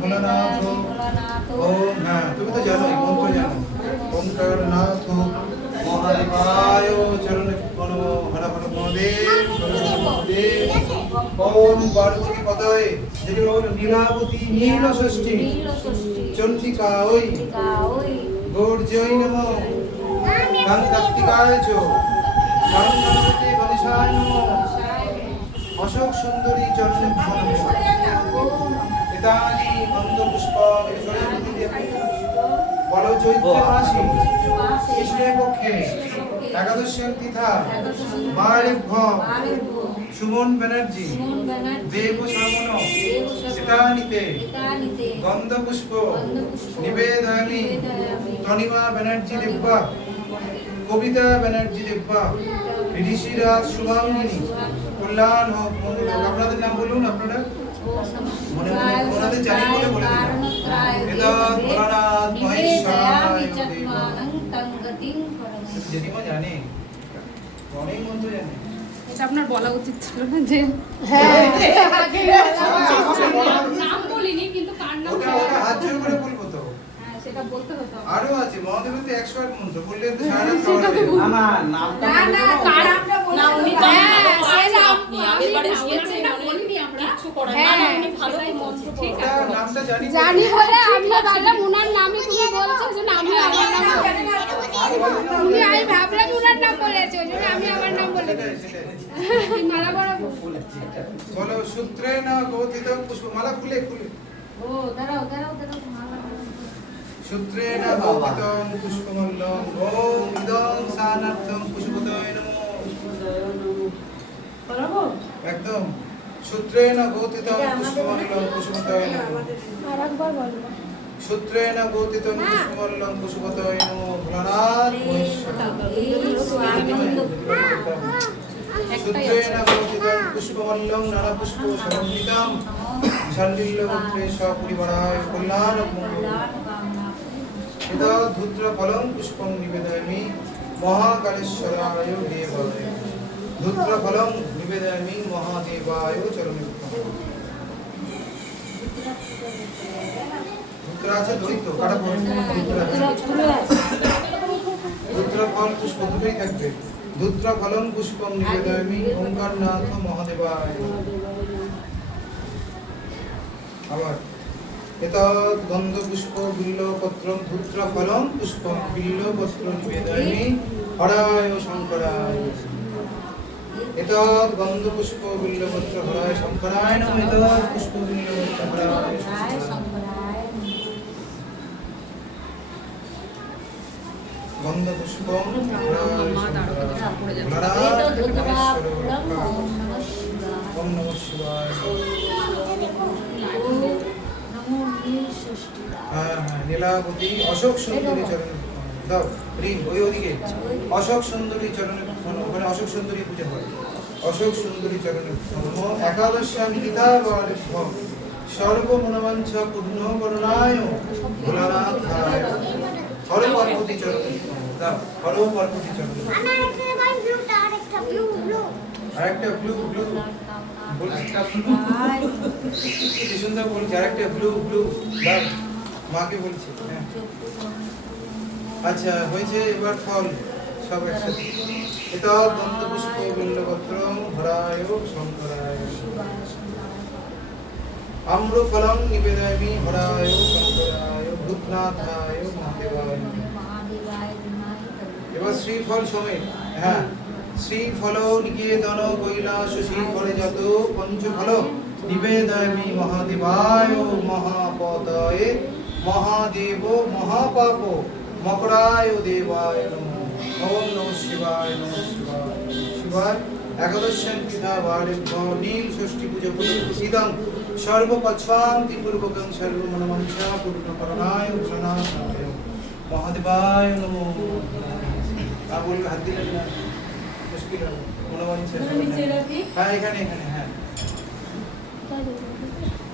ভোলানাথ ওম। হ্যাঁ তুমি তো জানো এই মন্ত্র জানো। ওঙ্কারনাথ মহাদেবায় চরণে নমো। হর হর মহাদেব মহাদেব। ওম পার্বতী পদয়ে যেটি হলো নীলাবতী নীল ষষ্ঠী চন্দ্রিকা ওই গৌরজয় নমো। গাং কার্তিকায় চ গাং গণপতি গণেশায় নমো। অশোক সুন্দরী চরণে নমো। এতানি গন্ধ পুষ্প বলো চৈত্র মাসে কৃষ্ণের পক্ষে একাদশী তিথা মারিভ সুমন ব্যানার্জি দেব শ্রমণ এতানিতে গন্ধ পুষ্প নিবেদয়ামি তনিমা ব্যানার্জি দেব্বা কবিতা ব্যানার্জি দেব্বা ঋষিরাজ শুভাঙ্গিনী কল্যাণ হোক মঙ্গল হোক। আপনাদের নাম বলুন আপনারা মনে মনে ওনাদের জানি বলে বলে দিন। এটা ভোলানাথ মহেশ্বরায় জেঠিমা জানে অনেক মন্ত্র জানে। এটা আপনার বলা উচিত ছিল না যে নাম বলিনি কিন্তু কার নাম ওটা হাত জোর করে বলবো তো। হ্যাঁ সেটা বলতে হতো। আরো আছে মহাদেবের তো 108 মন্ত্র বললে তো সারা রাত খাওয়া যাবে। আমার নামটা না না কার নামটা বলতে না উনি তো আপনি আগের বারে আমি দিয়েছেন বলিনি আমরা কিছু করেন হ্যাঁ, না উনি ভালো মন্ত্র ঠিক ওটা নামটা জানি জানি বলে আমি ভাবলাম উনার নামই তুমি বলছো ওই জন্য আমি আমার নাম উনি আমি ভাবলাম উনার নাম বলেছে ওই জন্য আমি আমার নাম বলে মালা বড় বলো সূত্রেণ গৌতিতং পুষ্পমালা খুলে খুলে ও দাঁড়াও দাঁড়াও দাঁড়াও মালা সূত্রেণ গৌতিতং পুষ্পমল্লং ওম ইদং সানার্থং পুষ্পদয় নমো। বলবো একদম সূত্রেণ গৌতিতং পুষ্পমল্লং পুষ্পদয় নমো। আরেকবার বলো সূত্রেণ গৌতিতং পুষ্পমল্লং পুষ্পদয় নমো। ভোলানাথ সূত্রেণ গৌতিতং পুষ্পমল্লং নানা পুষ্প সমন্বিতং শাণ্ডিল্যগোত্রে সপরিবারায় কল্যাণ মঙ্গলং। এটা ধূত্র ফলং পুষ্পং নিবেদয়ামি মহাকালেশ্বরায় দেবায়। ধূত্র ফলং নিবেদয়ামি মহাদেবায় চরণে। ধূত্র আছে দৈত্য কাটা পড়ে ধূত্র ফল পুষ্প দুটোই থাকবে। ধূত্র ফলং পুষ্পং নিবেদয়ামি ওঙ্কারনাথ মহাদেবায়। আবার এতদ গন্ধ পুষ্প বিল্লপত্রং ধূত্র ফলং পুষ্পং বিল্লপত্র নিবেদয়ামি হরায় শঙ্করায়। এতদ গন্ধ পুষ্প বিল্লপত্র হরায় শঙ্করায় নমঃ। এতদ পুষ্প বিল্লপত্র হরায় শঙ্করায়। গন্ধ পুষ্পং হরায় শঙ্করায়। ওম নমঃ শিবায়। হ্যাঁ হ্যাঁ নীলাবতী অশোক সুন্দরী চরণে দাও রিং ওই ওদিকে অশোক সুন্দরী চরণে ওখানে অশোক সুন্দরী পূজা হয়। অশোক সুন্দরী চরণে নমঃ। একাদশ্যাম গীতাবারে সর্বমনোবাঞ্ছা পূর্ণ করুণায় ভোলানাথায়। হর পার্বতী চরণে দাও হর পার্বতী চরণে। আরেকটা ব্লু ব্লু কি সুন্দর বলছে। আরেকটা ব্লু ব্লু দাও মাকে বলছে। হ্যাঁ আচ্ছা হয়েছে এবার ফল সব একসাথে। এটা গন্ধ পুষ্প বিল্লপত্রং হরায় শঙ্করায়। আম্র ফলং নিবেদয়ামি হরায় শঙ্করায় ভূতনাথায় মহাদেবায়। এবার শ্রীফল সমেত। হ্যাঁ শ্রীফল নিকেতন কৈলাস শ্রীফলে যত পঞ্চফল নিবেদয়ামি মহাদেবায় মহাপতয়ে মহাদেব মহাপাপ মকরায় দেবায় নমঃ। ওম নমঃ শিবায় নমঃ শিবায় শিবায়। একাদশ্যাম তিথা বারেভ্য নীল ষষ্ঠী পূজা পুষ্পিতং সর্বপচ্ছান্তি পূর্বকং সর্বমনোবাঞ্ছা পূর্ণকরণায় ভোলানাথায় মহাদেবায় নমঃ। আর বলবে হাত দিলেন না মুশকিল হবে মনোবাঞ্ছা। হ্যাঁ এখানে এখানে হ্যাঁ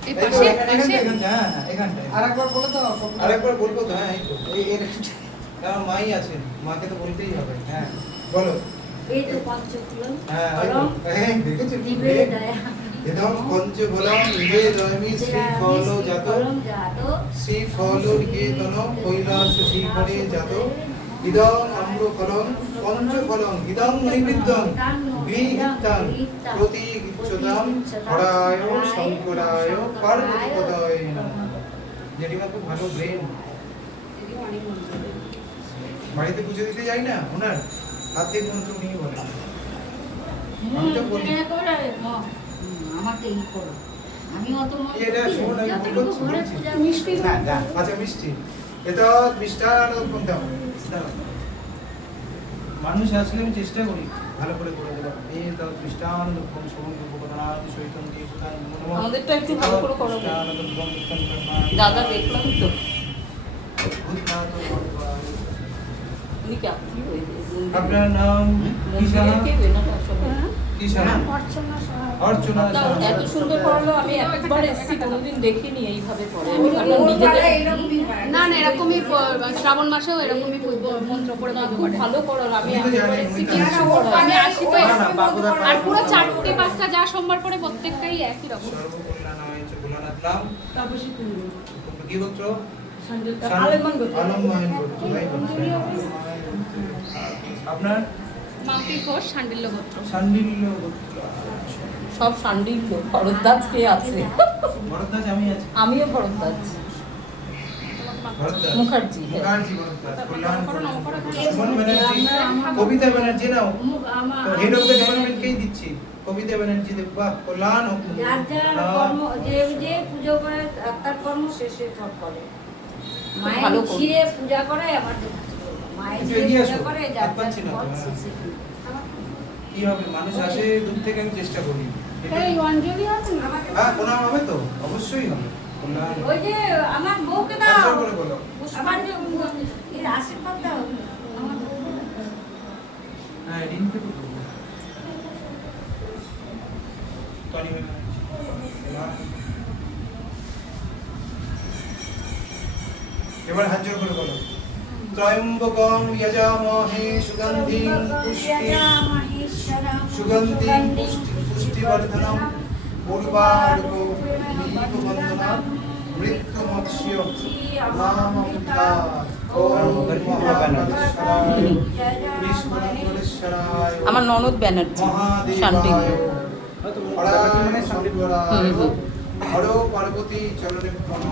এই পাশে পাশে আরেকবার বলে দাও। আরেকবার বলবো তো। হ্যাঁ এই তো কারণ মাই আছে মাকে তো বলতেই হবে। হ্যাঁ বলো এই তো পঞ্চফুল হ্যাঁ ফলং দেখেছো নিবেদয়ামি ইদং পঞ্চফলং নিবেদয়ামি শ্রীফলজাত শ্রীফলনিকেতন কৈলাস শিখরে জাত ইদং আম্রফলং পঞ্চফলং ইদং নৈবেদ্যং গৃহীতাং প্রতিগৃহ্যতাম হরায় শঙ্করায় পার্বতীপদায় নমঃ। জেঠিমা খুব ভালো ব্রেন। বাড়িতে পুজো দিতে যাই না ওনার হাতে মন্ত্র নিয়ে বলে। আমি তো বলি আমাকে ই করো, আমি অত মন এটা করি না, শোন, আমি যাতে বলছি, ঘরে বলছি। পূজা মিষ্টি না, না, আচ্ছা মিষ্টি এটা মিষ্টান্ন কোনটা মানুষ আসলে আমি চেষ্টা করি ভালো করে করে দেবো এই তো মিষ্টান্ন কোন সময় উপকরণাদ শৈতন দিয়ে প্রদান আমাদেরটা একটু ভালো করে করো। দাদা দেখলাম তো উনি কি আপনি আপনার নাম কি জানা কি জানা অর্চনা সহায়। অর্চনা সাহা। এত সুন্দর পড়ালো, আমি একবার এসেছি কোনোদিন দেখিনি এইভাবে পড়ে। আমি ভাবলাম নিজেদের না না এরকমই শ্রাবণ মাসেও এরকমই মন্ত্র পড়ে না, পুজো খুব করে। ভালো পড়ালো। আমি আমি তো একবার জানি, এসেছি আমি তো কিছু জানি। পড়ালো। আমি আসি তো না, না, বাবুরা আর পুরো 4-5টা যা সোমবার পরে প্রত্যেকটাই একই রকম। সর্বকল্যাণায় চ ভোলানাথ নাম কি গোত্র আলেমান গোত্র। আলম্বায়ন গোত্র তাই বলছে। আপনার মাম্পি ঘোষ শান্ডিল্য গোত্র। সান্ডিল্য গোত্র সব শান্ডিল্য। ভরদ্বাজ কে আছে? ভরদ্বাজ আমি আছি আমিও ভরদ্বাজ ভরদ্বাজ মুখার্জি। মুখার্জি ভরদ্বাজ কল্যাণ করো, নমস্কার। সুমন ব্যানার্জি কবিতা ব্যানার্জি নাও আমার হেড অফ দ্য ডেভেলপমেন্টকেই দিচ্ছি কবিতা ব্যানার্জি দেখবা কল্যাণ হোক যার যার কর্ম, যে যে পুজো করে তার কর্ম শেষে ফল করে। মায়ের ভালো করো। ক্ষীরে পূজা করে আমাদের মায়ের একটু ক্ষীরে এগিয়ে পূজা আসো, করে হাত যার পাচ্ছি যার না ফল তো, হ্যাঁ। শেষে। কি হবে মানুষ আসে দূর থেকে আমি চেষ্টা করি এই অঞ্জলি আছে না? হ্যাঁ প্রণাম হবে তো অবশ্যই হবে কল্যাণ ওই যে আমার বউকে আচ্ছা দাও, করে বলো আমার যে এর আশীর্বাদ দাও আমার বউকে দাও। হ্যাঁ রিনকে তো দেবো টনি ম্যাম এবার হাত জোর করে বলো ত্রয়ম্বকং যজামহে সুগন্ধিং সুগন্ধিং পুষ্টিবর্ধনম পূর্বার্কো দীপবন্দনম মৃত্যুমোক্ষ্য নামমুক্তা ওম মহাকালেশ্বরায় বিষ্ণুপুরেশ্বরায় আমার ননদ ব্যানার্জি শান্ডিল্য। হর পার্বতী চরণে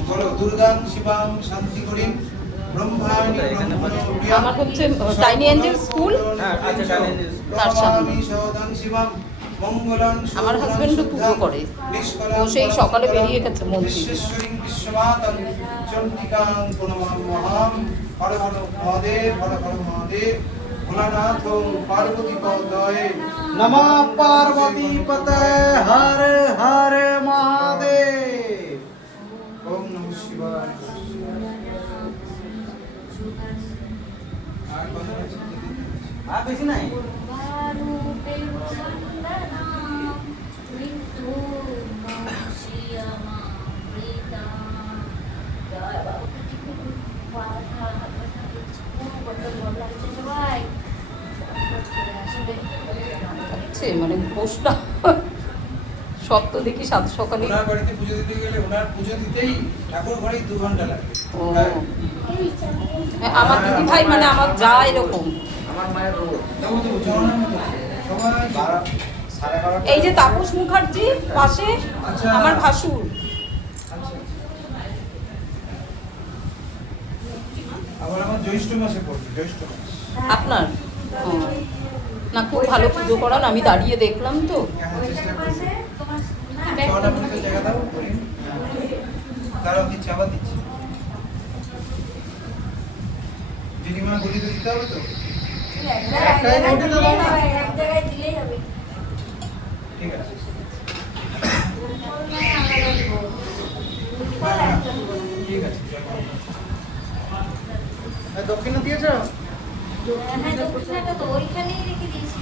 বলো দুর্গাং শিবাং শান্তি করিম ব্রহ্মাণি আমার হচ্ছে টাইনি অ্যাঞ্জেল স্কুল। তার সামনে। আমার হাজবেন্ডও পুজো করে। ও সেই সকালে বেরিয়ে গেছে মন্দিরে। বিশ্বেশ্বরীং বিশ্বমাতাং চণ্ডিকাং প্রণমাম্যহম হর হর মহাদেব হর হর মহাদেব ভোলানাথ পার্বতী পদয়ে নমঃ পার্বতী পতে হর হর মহাদেব। ওম নমঃ শিবায়। আর কথা আছে? আর বেশি নাই। আছে মানে পোস্টটা সব তো দেখি সাত সকালে। ওনার বাড়িতে পুজো দিতে গেলে ওনার পুজো দিতেই ঠাকুর ঘরেই 2 ঘন্টা লাগে। ও। হ্যাঁ। হ্যাঁ, আমার দিদি ভাই মানে আমার যা এরকম। আমার মায়ের রোগ দেবো দেবো জননাম দেবো। সবাই 12:30 এই যে তাপস মুখার্জি পাশে আচ্ছা। আমার ভাসুর। আচ্ছা। আবার আমার জ্যৈষ্ঠ মাসে পড়বে জ্যৈষ্ঠ মাস। আপনার ও। না খুব ভালো পুজো করান, আমি দাঁড়িয়ে দেখলাম তো। হ্যাঁ, চেষ্টা করি। ছটা পর্যন্ত জায়গা দাও করি। তারাও দিচ্ছি আবার দিচ্ছি। দিদিমা গলি তো দিতে হবে তো? এক জায়গায় দিলেই হবে। ঠিক আছে। ঠিক আছে। দক্ষিণা দিয়েছ? হ্যাঁ, দক্ষিণাটা তো ওইখানেই রেখে দিয়েছি।